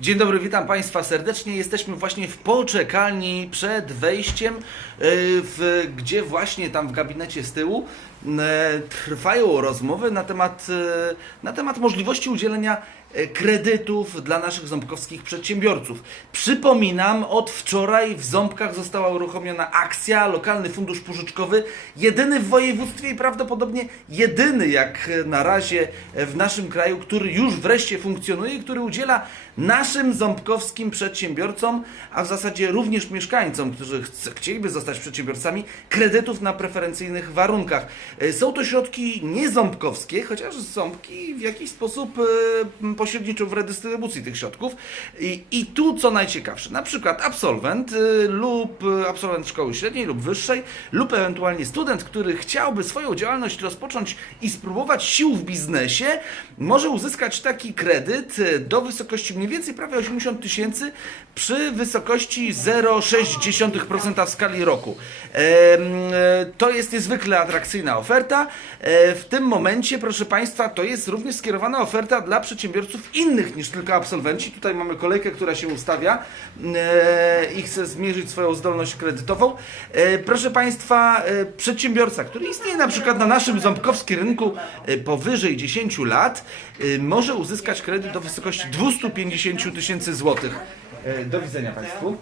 Dzień dobry, witam Państwa serdecznie. Jesteśmy właśnie w poczekalni przed wejściem, e, w, gdzie właśnie tam w gabinecie z tyłu trwają rozmowy na temat, e, na temat możliwości udzielenia e, kredytów dla naszych ząbkowskich przedsiębiorców. Przypominam, od wczoraj w Ząbkach została uruchomiona akcja Lokalny Fundusz Pożyczkowy, jedyny w województwie i prawdopodobnie jedyny jak na razie w naszym kraju, który już wreszcie funkcjonuje i który udziela naszym ząbkowskim przedsiębiorcom, a w zasadzie również mieszkańcom, którzy chce, chcieliby zostać przedsiębiorcami, kredytów na preferencyjnych warunkach. E, Są to środki nieząbkowskie, chociaż ząbki w jakiś sposób e, pośredniczą w redystrybucji tych środków. I, I tu co najciekawsze, na przykład absolwent e, lub absolwent szkoły średniej lub wyższej, lub ewentualnie student, który chciałby swoją działalność rozpocząć i spróbować sił w biznesie, może uzyskać taki kredyt do wysokości mniej więcej prawie 80 tysięcy przy wysokości 0,6% w skali roku. To jest niezwykle atrakcyjna oferta. E, W tym momencie, proszę Państwa, to jest również skierowana oferta dla przedsiębiorców innych niż tylko absolwenci. Tutaj mamy kolejkę, która się ustawia e, i chce zmierzyć swoją zdolność kredytową. E, Proszę Państwa, przedsiębiorca, który istnieje na przykład na naszym ząbkowskim rynku powyżej 10 lat, może uzyskać kredyt do wysokości 250 tysięcy złotych. Do widzenia Państwu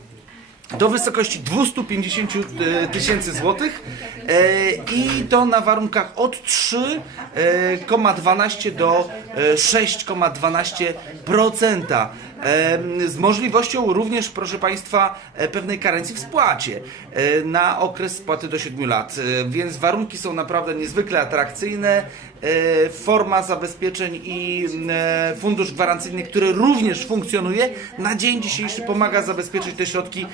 do wysokości 250 e, tysięcy złotych e, i to na warunkach od 3,12 do e, 6,12% e, z możliwością również, proszę Państwa, pewnej karencji w spłacie na okres spłaty do 7 lat. Więc warunki są naprawdę niezwykle atrakcyjne. Forma zabezpieczeń i fundusz gwarancyjny, który również funkcjonuje, na dzień dzisiejszy pomaga zabezpieczyć te środki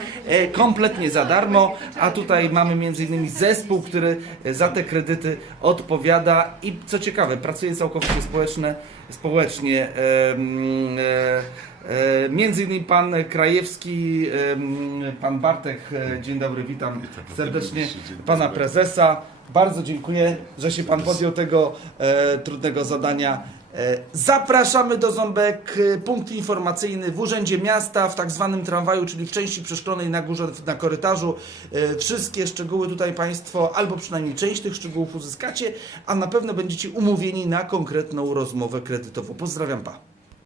kompletnie za darmo, a tutaj mamy innymi zespół, który e, za te kredyty odpowiada i co ciekawe, pracuje całkowicie społeczne, społecznie. e, e, Między innymi pan Krajewski, pan Bartek, e, dzień dobry, witam serdecznie pana prezesa. Bardzo dziękuję, że się pan podjął tego e, trudnego zadania. E, Zapraszamy do Ząbek, e, punkt informacyjny w Urzędzie Miasta, w tak zwanym tramwaju, czyli w części przeszklonej na górze, na korytarzu. E, Wszystkie szczegóły tutaj Państwo, albo przynajmniej część tych szczegółów uzyskacie, a na pewno będziecie umówieni na konkretną rozmowę kredytową. Pozdrawiam Pa.